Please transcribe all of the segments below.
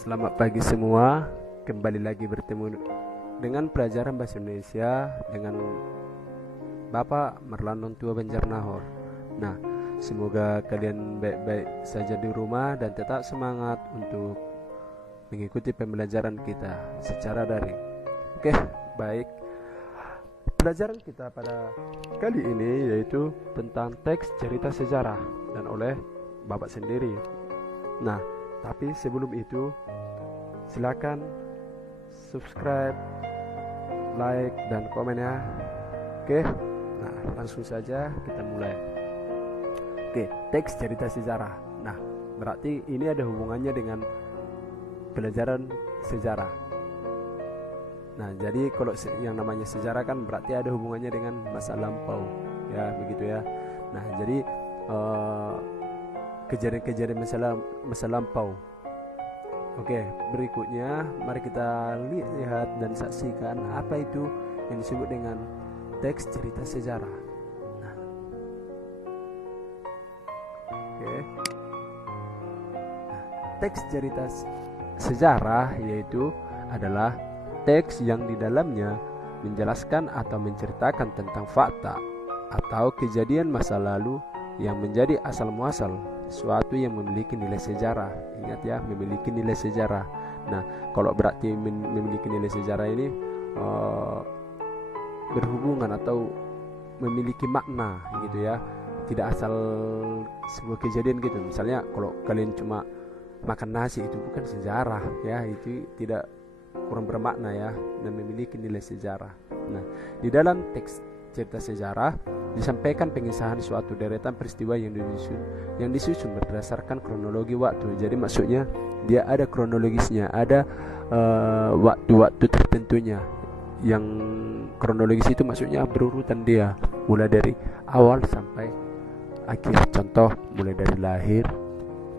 Selamat pagi semua. Kembali lagi bertemu dengan pelajaran bahasa Indonesia dengan Bapak Merlandon Tua Banjarnahor. Nah, semoga kalian baik-baik saja di rumah dan tetap semangat untuk mengikuti pembelajaran kita secara daring. Oke, baik. Pelajaran kita pada kali ini yaitu tentang teks cerita sejarah dan oleh Bapak sendiri. Nah, tapi sebelum itu silakan subscribe, like, dan komen ya. Oke, nah langsung saja kita mulai. Oke, teks cerita sejarah. Nah, berarti ini ada hubungannya dengan pelajaran sejarah. Nah, jadi kalau yang namanya sejarah kan berarti ada hubungannya dengan masa lampau, ya begitu ya. Nah, jadi kejadian-kejadian masa lampau. Oke, berikutnya mari kita lihat dan saksikan apa itu yang disebut dengan teks cerita sejarah. Nah, oke. Nah, teks cerita sejarah yaitu adalah teks yang di dalamnya menjelaskan atau menceritakan tentang fakta atau kejadian masa lalu yang menjadi asal muasal sesuatu yang memiliki nilai sejarah. Ingat ya, memiliki nilai sejarah. Nah, kalau berarti memiliki nilai sejarah ini berhubungan atau memiliki makna gitu ya. Tidak asal sebuah kejadian gitu. Misalnya kalau kalian cuma makan nasi itu bukan sejarah ya, itu tidak kurang bermakna ya dan memiliki nilai sejarah. Nah, di dalam teks cerita sejarah disampaikan pengisahan suatu deretan peristiwa yang disusun berdasarkan kronologi waktu. Jadi maksudnya dia ada kronologisnya, ada waktu-waktu tertentunya. Yang kronologis itu maksudnya berurutan dia, mulai dari awal sampai akhir. Contoh, mulai dari lahir,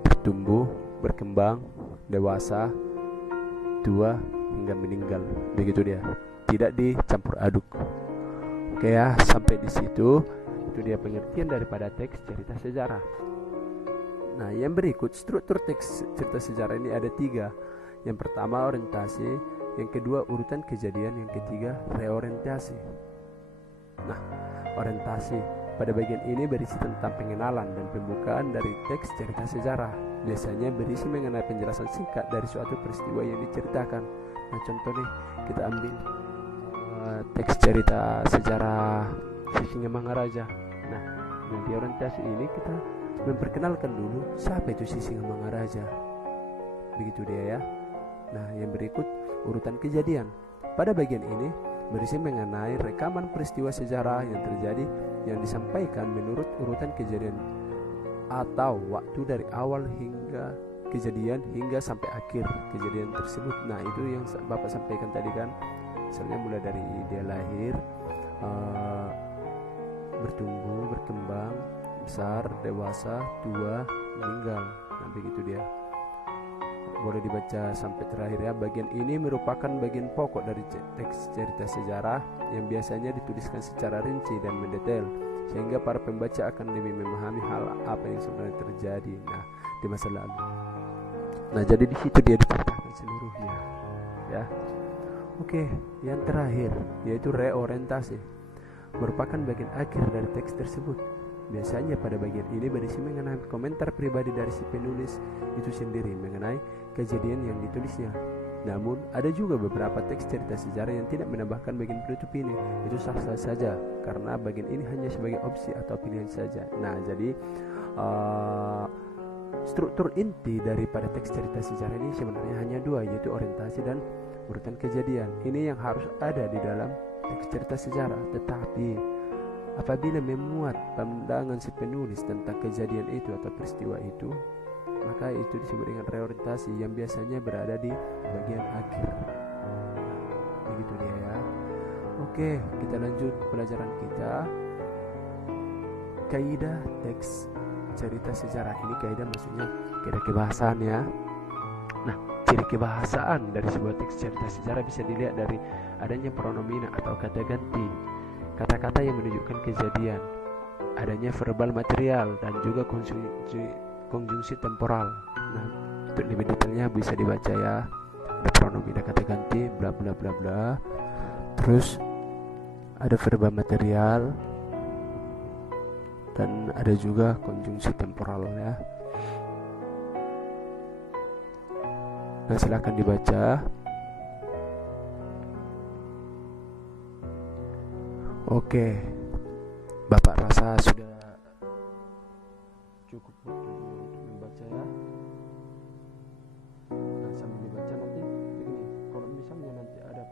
bertumbuh, berkembang, dewasa, tua, hingga meninggal. Begitu dia, tidak dicampur aduk. Oke ya, sampai di situ itu dia pengertian daripada teks cerita sejarah. Nah, yang berikut struktur teks cerita sejarah ini ada 3. Yang pertama orientasi, yang kedua urutan kejadian, yang ketiga reorientasi. Nah, orientasi pada bagian ini berisi tentang pengenalan dan pembukaan dari teks cerita sejarah. Biasanya berisi mengenai penjelasan singkat dari suatu peristiwa yang diceritakan. Nah, contoh nih, kita ambil teks cerita sejarah Sisingamangaraja. Nah, di orientasi ini kita memperkenalkan dulu siapa itu Sisingamangaraja. Begitu dia ya. Nah, yang berikut urutan kejadian. Pada bagian ini berisi mengenai rekaman peristiwa sejarah yang terjadi yang disampaikan menurut urutan kejadian atau waktu dari awal hingga kejadian hingga sampai akhir kejadian tersebut. Nah, itu yang Bapak sampaikan tadi kan. Misalnya mulai dari dia lahir, bertumbuh, berkembang, besar, dewasa, tua, meninggal. Nah, begitu dia. Boleh dibaca sampai terakhir ya. Bagian ini merupakan bagian pokok dari teks cerita sejarah yang biasanya dituliskan secara rinci dan mendetail sehingga para pembaca akan lebih memahami hal apa yang sebenarnya terjadi di masa lalu. Nah, jadi di situ dia diceritakan seluruhnya ya. Oke, yang terakhir yaitu reorientasi, merupakan bagian akhir dari teks tersebut. Biasanya pada bagian ini berisi mengenai komentar pribadi dari si penulis itu sendiri mengenai kejadian yang ditulisnya. Namun ada juga beberapa teks cerita sejarah yang tidak menambahkan bagian penutup ini. Itu sah-sah saja karena bagian ini hanya sebagai opsi atau pilihan saja. Nah, jadi struktur inti daripada teks cerita sejarah ini sebenarnya hanya 2, yaitu orientasi dan urutan kejadian. Ini yang harus ada di dalam teks cerita sejarah. Tetapi apabila memuat pandangan si penulis tentang kejadian itu atau peristiwa itu, maka itu disebut dengan reorientasi yang biasanya berada di bagian akhir. Begitu dia ya. Oke, kita lanjut pelajaran kita. Kaidah teks cerita sejarah. Ini kaidah maksudnya kaidah kebahasaan ya. Nah, ciri kebahasaan dari sebuah teks cerita sejarah bisa dilihat dari adanya pronomina atau kata ganti, kata-kata yang menunjukkan kejadian, adanya verbal material dan juga konjungsi temporal. Nah, Untuk lebih detailnya bisa dibaca ya. Ada pronomi, ada kata ganti, bla bla bla bla. Terus ada verba material dan ada juga konjungsi temporal ya. Nah, silakan dibaca. Oke, Bapak rasa sudah cukup waktu untuk membaca ya. Nah, sambil dibaca nanti begini, kalau misalnya nanti ada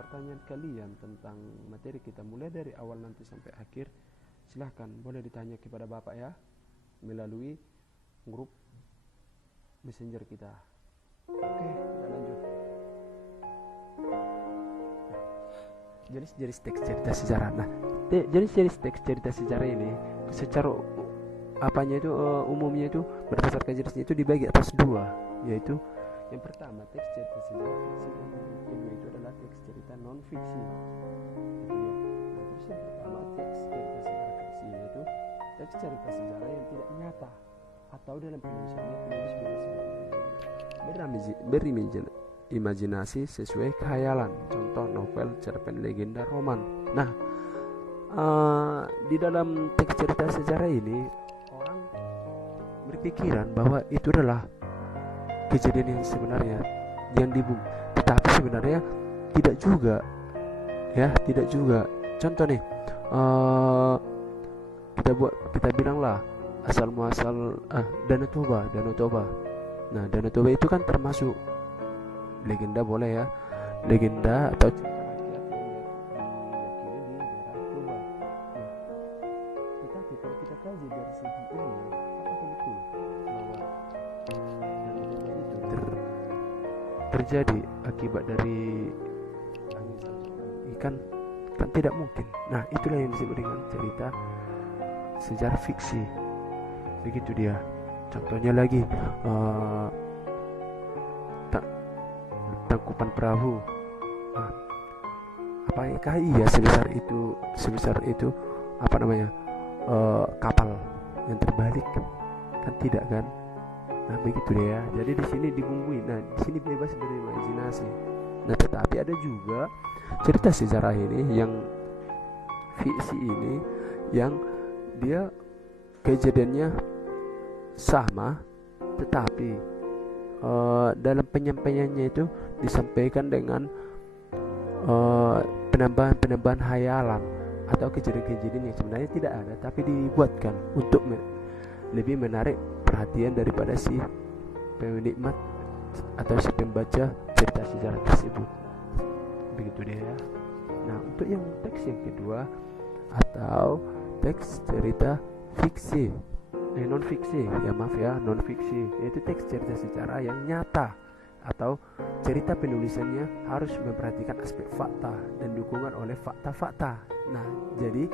pertanyaan kalian tentang materi kita mulai dari awal nanti sampai akhir, silahkan boleh ditanya kepada Bapak ya melalui grup messenger kita. Oke, kita lanjut. Jenis teks cerita sejarah. Nah, jenis teks cerita sejarah ini secara apanya itu umumnya itu berdasarkan jenisnya itu dibagi atas dua, yaitu yang pertama teks cerita sejarah fiksi dan yang kedua itu adalah teks cerita non fiksi. Nah, terus yang pertama teks cerita sejarah fiksi itu teks cerita sejarah yang tidak nyata atau dalam penulisannya penulis berimajinasi sesuai khayalan, contoh novel, cerpen, legenda, roman. Nah, di dalam teks cerita sejarah ini orang berpikiran bahwa itu adalah kejadian yang sebenarnya yang dibuat, tetapi sebenarnya tidak juga ya, tidak juga. Contoh nih, kita bilanglah asal muasal Danau Toba. Nah, Danau Toba itu kan termasuk legenda, boleh ya, legenda atau cerita rakyat yang diyakini di daerah Toba. Nah, tetapi kalau kita kaji dari segi ilmu, apakah betul bahwa Danau Toba itu terjadi akibat dari angin ikan? Kan tidak mungkin. Nah, itulah yang disebut dengan cerita sejarah fiksi. Begitu dia. Contohnya lagi tangkupan perahu. Apakah iya sebesar itu apa namanya kapal yang terbalik? Kan tidak kan? Nah, begitu dia. Jadi di sini dibumbui. Nah, di sini bebas dari imajinasi. Nah, tetapi ada juga cerita sejarah ini yang fiksi ini yang dia kejadiannya sama, tetapi dalam penyampaiannya itu disampaikan dengan penambahan hayalan atau kejadian-kejadian yang sebenarnya tidak ada tapi dibuatkan untuk lebih menarik perhatian daripada si penikmat atau si pembaca cerita sejarah tersebut. Begitu dia ya. Nah, untuk yang teks yang kedua atau teks cerita fiksi non fiksi, ya maaf ya, non fiksi, yaitu teks cerita sejarah yang nyata atau cerita penulisannya harus memperhatikan aspek fakta dan dukungan oleh fakta-fakta. Nah, jadi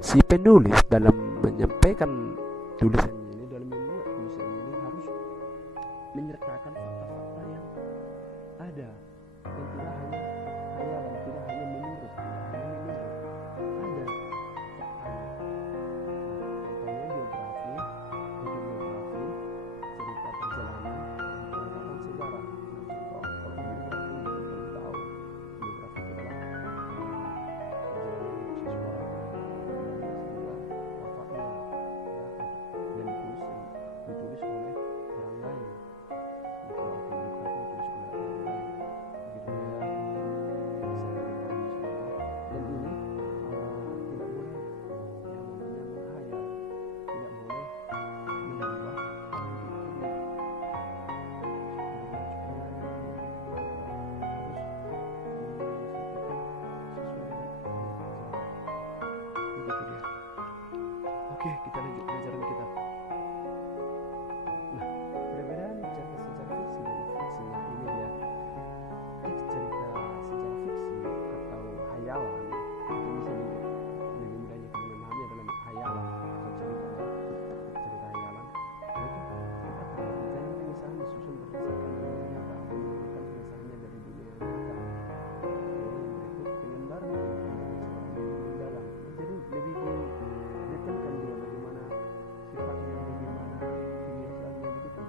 si penulis dalam menyampaikan tulisannya ini, dalam membuat tulisannya ini harus menyertakan fakta-fakta yang ada dan tidak hanya hayalan, tidak hanya menurut, ada faktanya. Contohnya biografi, cerita perjalanan, pengalaman sejarah. Contoh, kalau biografi kita tahu biografi itu adalah perjalanan siswa wafatnya dan ditulis oleh orang lain. Oke, kita lanjut pelajaran kita. Nah, perbedaan cerita sejarah fiksi dan fiksi ini dia. Teks cerita sejarah fiksi atau hayalan itu bisa lebih mudahnya kita memahami dalam hayalan atau cerita hayalan. Itu cerita pengerjaan pengisahan disusun berdasarkan dunia nyata, menggunakan pengisahannya dari dunia nyata. Berikut pengembaraan mendalam. Jadi lebih ditekankan dia bagaimana sifatnya, bagaimana penulisannya begitu.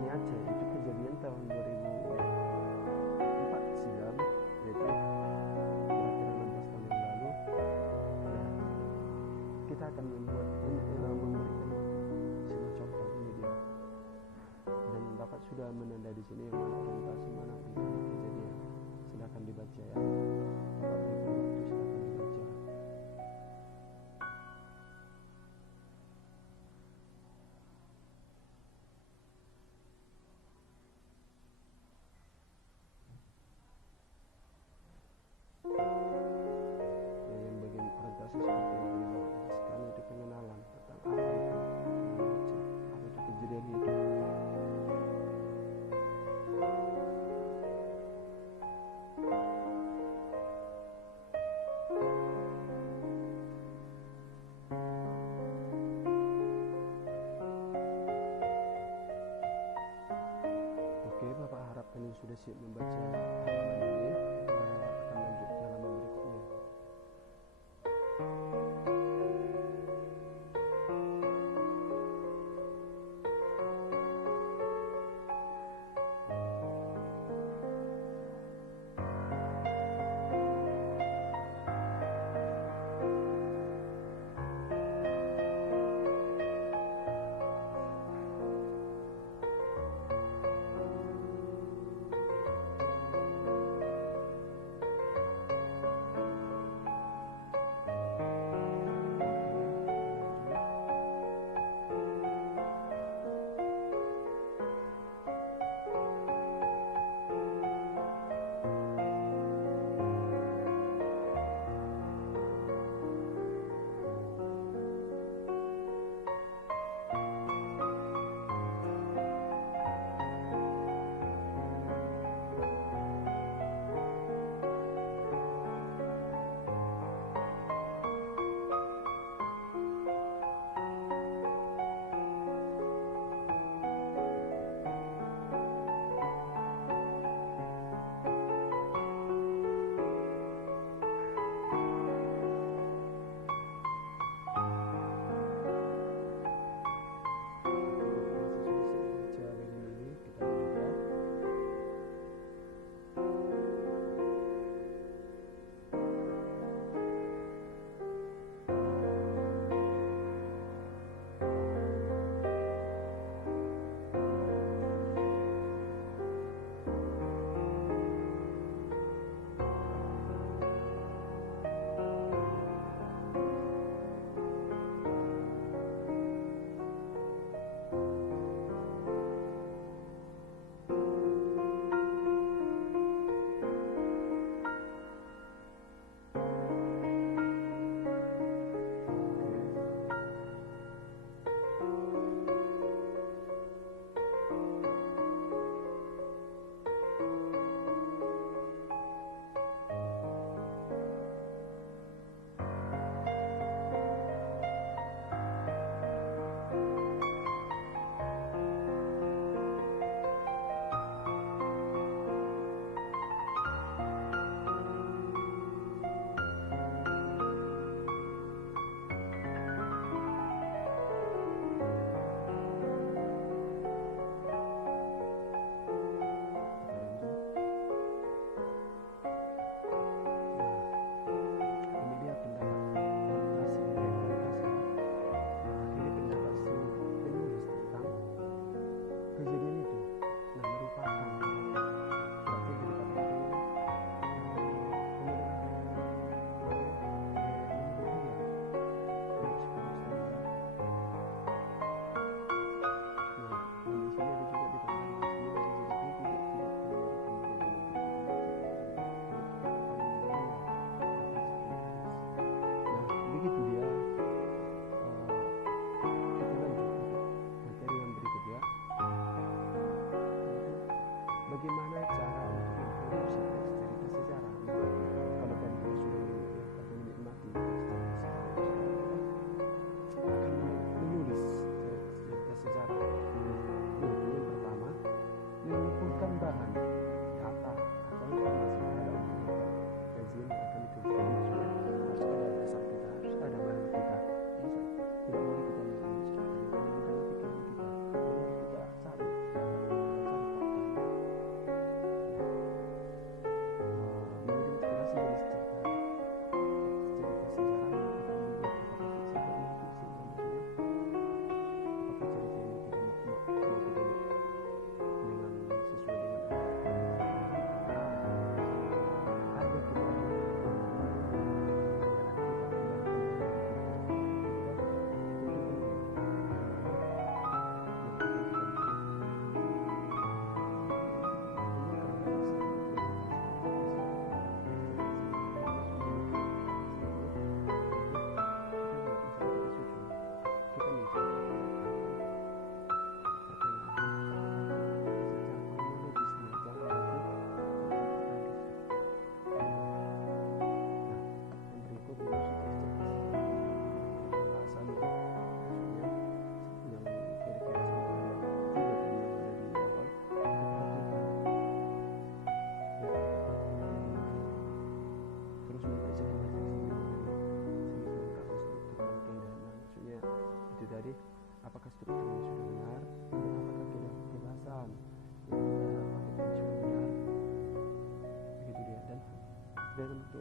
Bani Aceh itu kejadian tahun 2004 silam, yaitu kira-kira 16 tahun yang lalu. Ya, kita akan memberikan sebuah contoh ini dia. Dan Bapak sudah menanda di sini yang mana orientasi, mana kejadian. Silakan dibaca ya. Bapak berikan waktu, silakan dibaca. Ya, yang bagian orientasi seperti yang tadi Bapak jelaskan itu pengenalan tentang apa itu membaca, apa itu kejadian hidup. Oke, Bapak harap kalian sudah siap membaca halaman ini. Kita akan lanjut ke halaman berikutnya.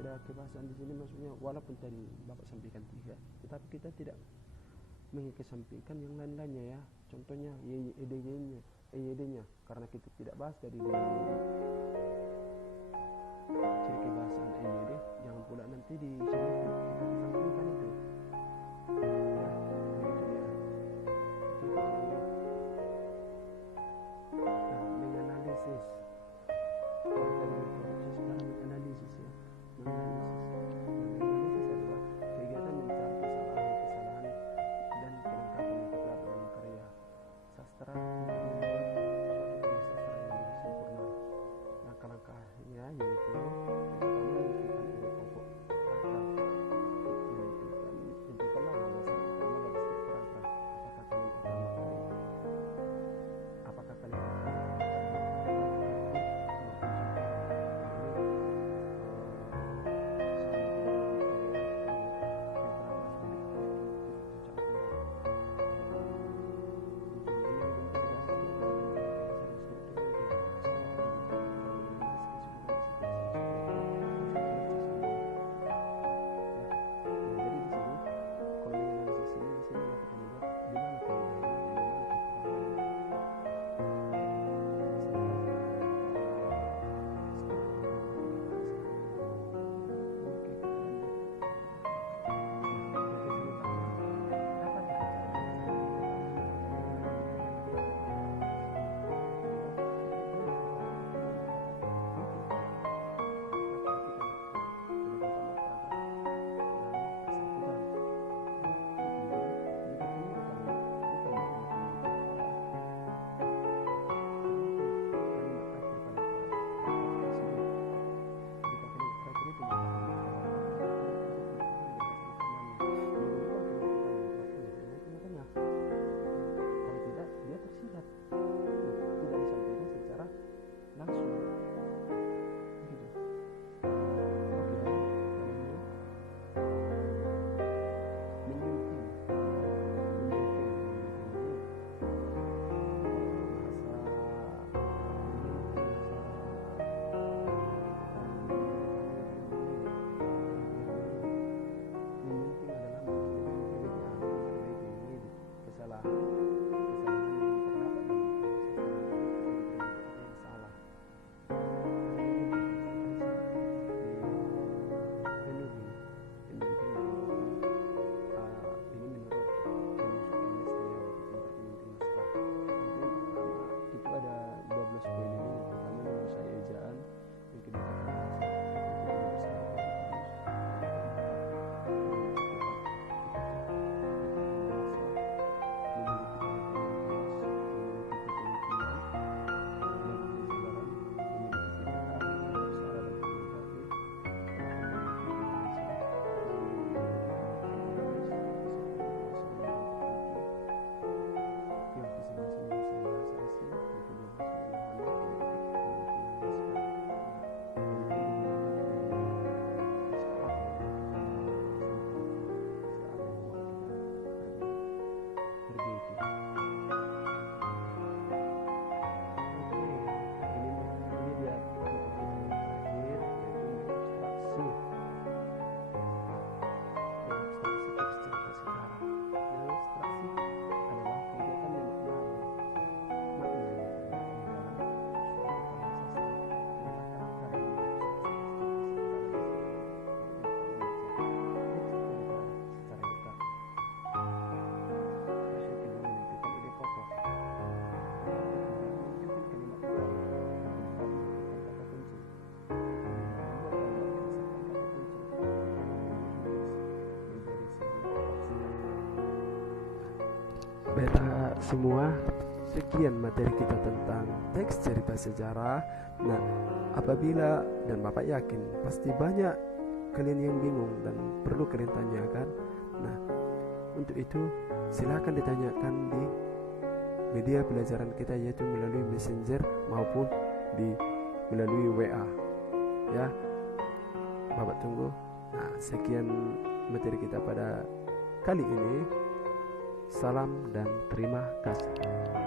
ada kebahasaan di sini maksudnya walaupun tadi Bapak sampaikan 3, tetapi kita tidak mengesampingkan yang lain-lainnya ya. Contohnya EYD-nya karena kita tidak bahas dari ciri kebahasaan EYD, jangan pula nanti di sini kita kesampingkan itu. Ya, begitu ya. Nah, menganalisis. Kalau tadi produksi sekarang menganalisis ya. Menganalisis adalah kegiatan mencari kesalahan dan kelengkapan metode dalam karya sastra untuk membuat suatu karya sastra yang lebih sempurna. Langkah-langkahnya yaitu pertama menentukan ide pokok paragraf, tentukanlah gagasan utama dari setiap paragraf. Apakah kalimat utama Beta semua, sekian materi kita tentang teks cerita sejarah. Nah, apabila dan Bapak yakin pasti banyak kalian yang bingung dan perlu kalian tanyakan. Nah, untuk itu silakan ditanyakan di media pelajaran kita, yaitu melalui Messenger maupun melalui WA. Ya, Bapak tunggu. Nah, sekian materi kita pada kali ini. Salam dan terima kasih.